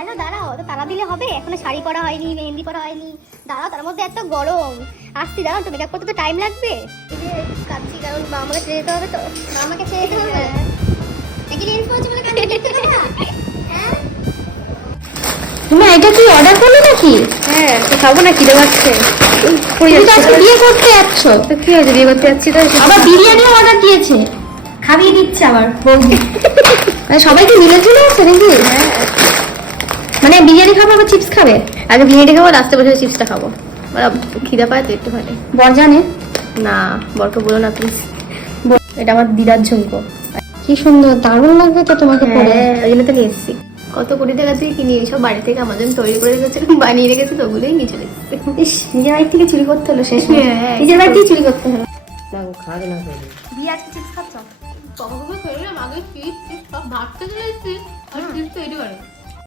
Hello দাঁড়াও, তো তারা দিলে হবে? এখনো শাড়ি পরা হয়নি, মেহেন্দি পরা হয়নি। দাঁড়াও, তার মধ্যে এত গরম। আসছি, দাঁড়াও, তো মেকআপ করতে তো টাইম লাগবে। এই যে কাঁদছি কারণ আমাকে ছেড়ে যেতে হবে, তো আমাকে ছেড়ে যেতে হবে। নাকি লেন্স পড়ছে বলে কাঁদছি? হ্যাঁ, তুমি এটা কি অর্ডার করলে নাকি? হ্যাঁ, তো খাবো না, খিদে পাচ্ছে। তুমি তো আজকে বিয়ে করতে যাচ্ছ। তো কি হয়েছে, বিয়ে করতে যাচ্ছি তো। আবার বিরিয়ানিও অর্ডার দিয়েছে, খাইয়ে দিচ্ছে আবার বৌদি। মানে সবাইকে মিলে চলে আসছে নাকি? হ্যাঁ, মানে বিরিয়ানি খাবো আবার চিপস খাবে? আগে বিরিয়ানি খাবো, লাস্টে বসে চিপসটা খাবো। খিদে পায় তো একটু খালি। বর জানে? না, বরকে বলো না প্লিজ। এটা আমার দিদার ঝুমকো। কি সুন্দর, দারুণ লাগবে তো তোমাকে পরে। হ্যাঁ, ওই জন্য তো নিয়ে এসেছি। কত কোটি টাকা দিয়ে কিনি, সব বাড়ি থেকে আমার জন্য তৈরি করে রেখেছে, বানিয়ে রেখেছে, তো ওগুলোই নিয়ে চলে এসেছে। ইস, নিজের বাড়ি থেকে চুরি করতে হলো শেষ। হ্যাঁ, নিজের বাড়ি থেকে চুরি করতে হলো। দিয়ে আজকে চিপস খাচ্ছ? কখন খেলাম আগে চিপস সব ভাবতে চলে এসেছি আর চিপস তৈরি করে